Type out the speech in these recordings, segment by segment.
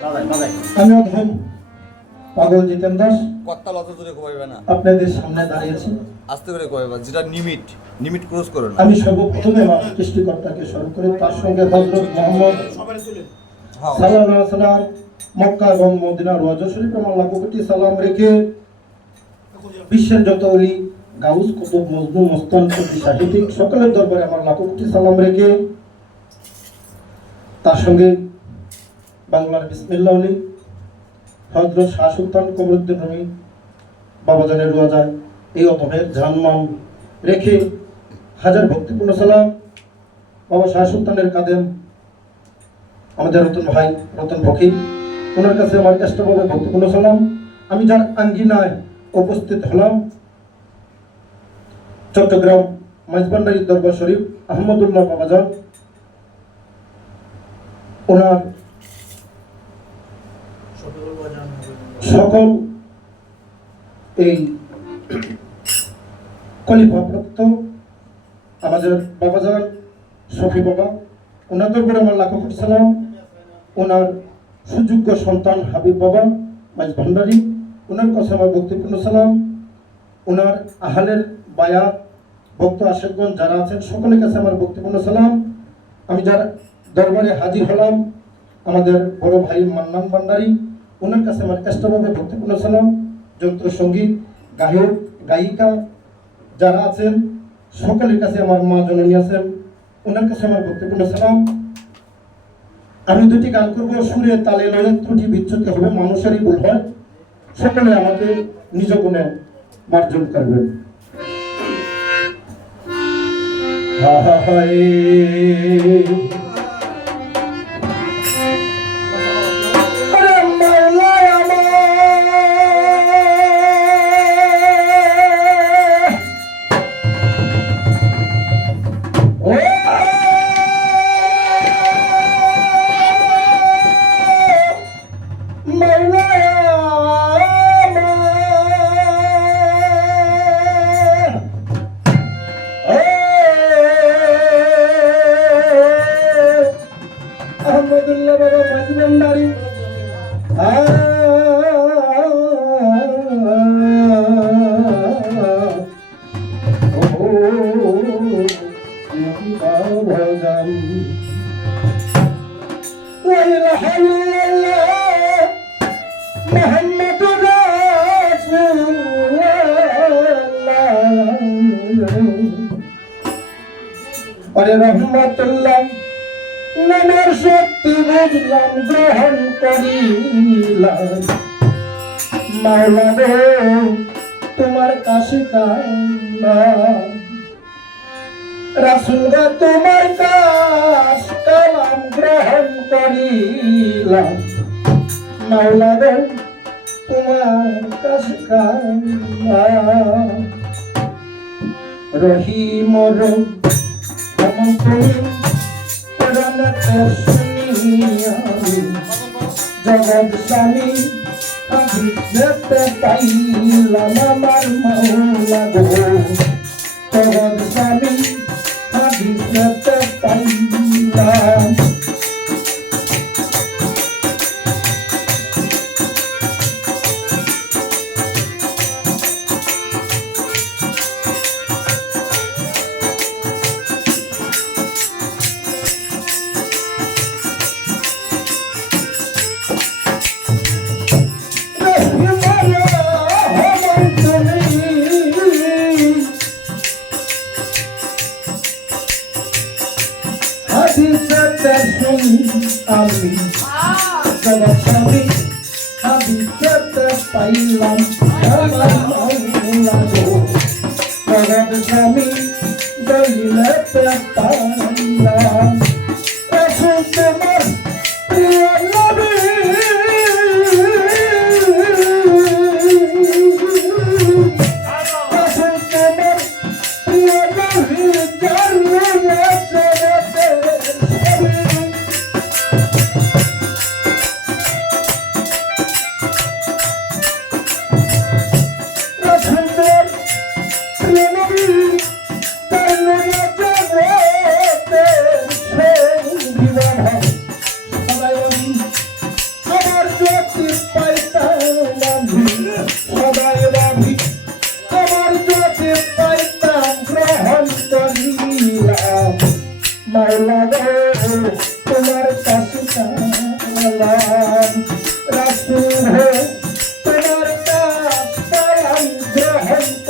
আমি অধম পাগল জিতেন দাস। কত্তাল অত দূরে কমাইবে না। আপনাদের সামনে দাঁড়িয়েছি আস্তে করে কমাইবা যেটা লিমিট লিমিট ক্রস করো না। আমি সর্বপ্রথমে সৃষ্টিকর্তাকে স্মরণ করে তার সঙ্গে হজরত মোহাম্মদ হ্যাঁ। সাল্লাহ সাল্লাম মক্কা এবং মদিনার ওয়াজ শরীফ আমার লাখো কোটি সালাম রেখে বিশ্বের যত অলি গাউস কুতুব মজনু মস্তান কবি সাহিত্যিক সকলের দরবারে আমার লাখো কোটি সালাম রেখে তার সঙ্গে বাংলার বিসমিল্লা অলি হজরত শাহ সুলতান কমরুদ্দিন রমি বাবাজানের রোয়াজায় এই অতভের জানমান রেখে হাজার ভক্তিপূর্ণ সালাম। বাবা শাহ সুলতানের কাদেম আমাদের রতন ভাই, রতন ফকির, ওনার কাছে আমার চেষ্টাভাবে ভক্তিপূর্ণ সালাম। আমি যার আঙ্গিনায় উপস্থিত হলাম, চট্টগ্রাম মাইজবান্ডারি দরবার শরীফ আহমদুল্লাহ বাবাজান। ওনার সকল এই কলিফাপ্রাপ্ত আমাদের বাবা বাবাজান শফি বাবা, ওনাদের উপরে আমার লাখো সালাম। ওনার সুযোগ্য সন্তান হাবিব বাবা, মাইজ ভান্ডারী, ওনার কাছে আমার ভক্তিপূর্ণ সালাম। ওনার আহালের বায়া, ভক্ত আশেকগণ যারা আছেন, সকলের কাছে আমার ভক্তিপূর্ণ সালাম। আমি যার দরবারে হাজির হলাম, আমাদের বড় ভাই মান্নান ভান্ডারী ওনার কাছে আমার এস্টাভাবে ভক্তিপূর্ণ সালাম যন্ত্র সংগীত, গায়ক, গায়িকা যারা আছেন, সকলের কাছে আমার মা জননী আছেন, ওনার কাছে আমার ভক্তিপূর্ণ সালাম আমি দুটি গান করব, সুরে তালে লয়ে ত্রুটি বিচ্ছুতি হবে, মানুষেরই ভুল হয়। সকলে আমাকে নিজ গুণে মার্জন করবেন। হা হা আহমদুল্লাহ বাবা মাঝবান্ডারি ভজন আরে রহমতুল্লাহ নামের শক্তি বুঝলাম গ্রহণ করিলাম। মাওলা গো তোমার কাছে কান্না। রাসুল তোমার কাছ কালাম গ্রহণ করিলাম। মাওলা গো তোমার কাছ কালাম রহিম রহম জগৎ স্বামী আমি যেতে পাইলাম আমার মাওলা গো জগৎ স্বামী আমি যেতে পাইলাম আমি জগৎস্বামী আমি যেতে পাইলাম আমার মাওলা গো জগৎস্বামী দলিলতে পাইলাম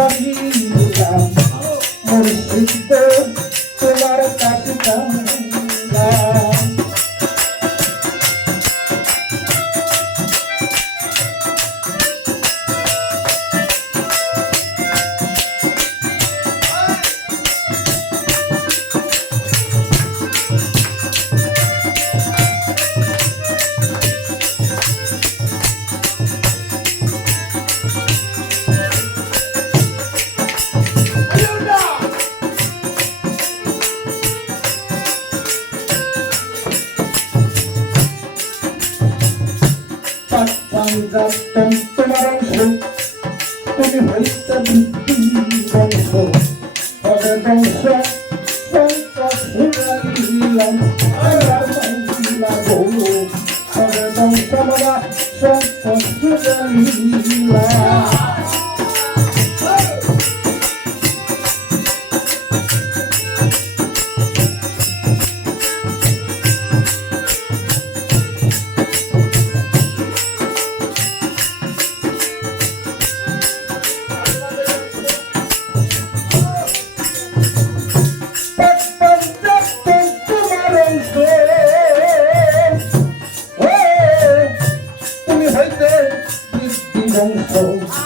I'm gonna Vai, tá bom.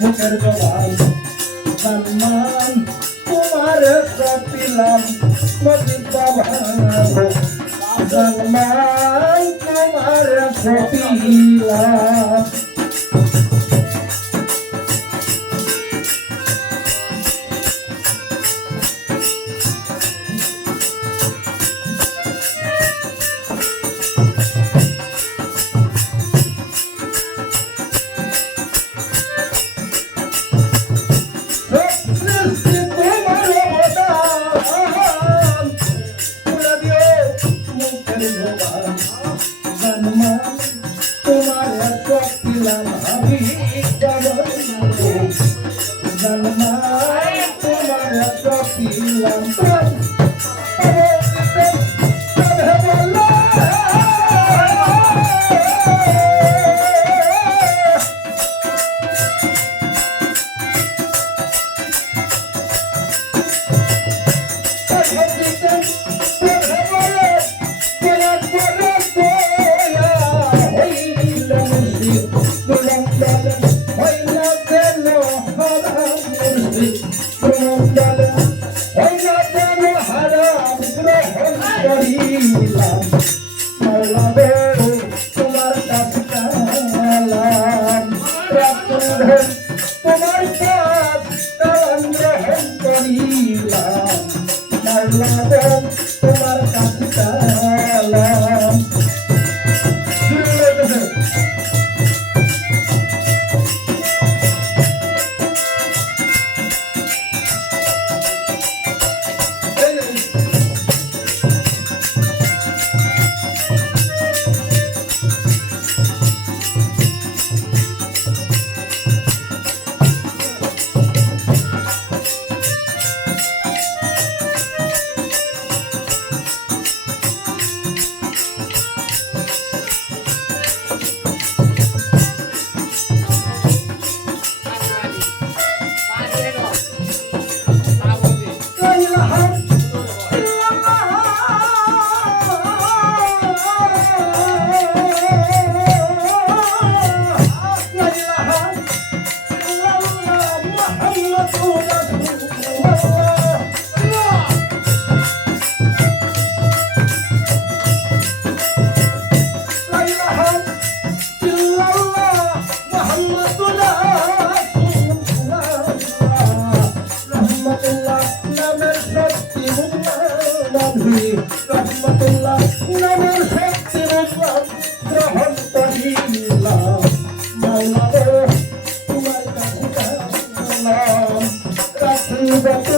মুখের জবাই সম্মান তোমার পিলাম মজিদ বাবা সম্মান তোমার পিলাম I'm not a man, তোমার কাজ কারণ গ্রহণ করিলাম তোমার কাজ রাখিব তোমার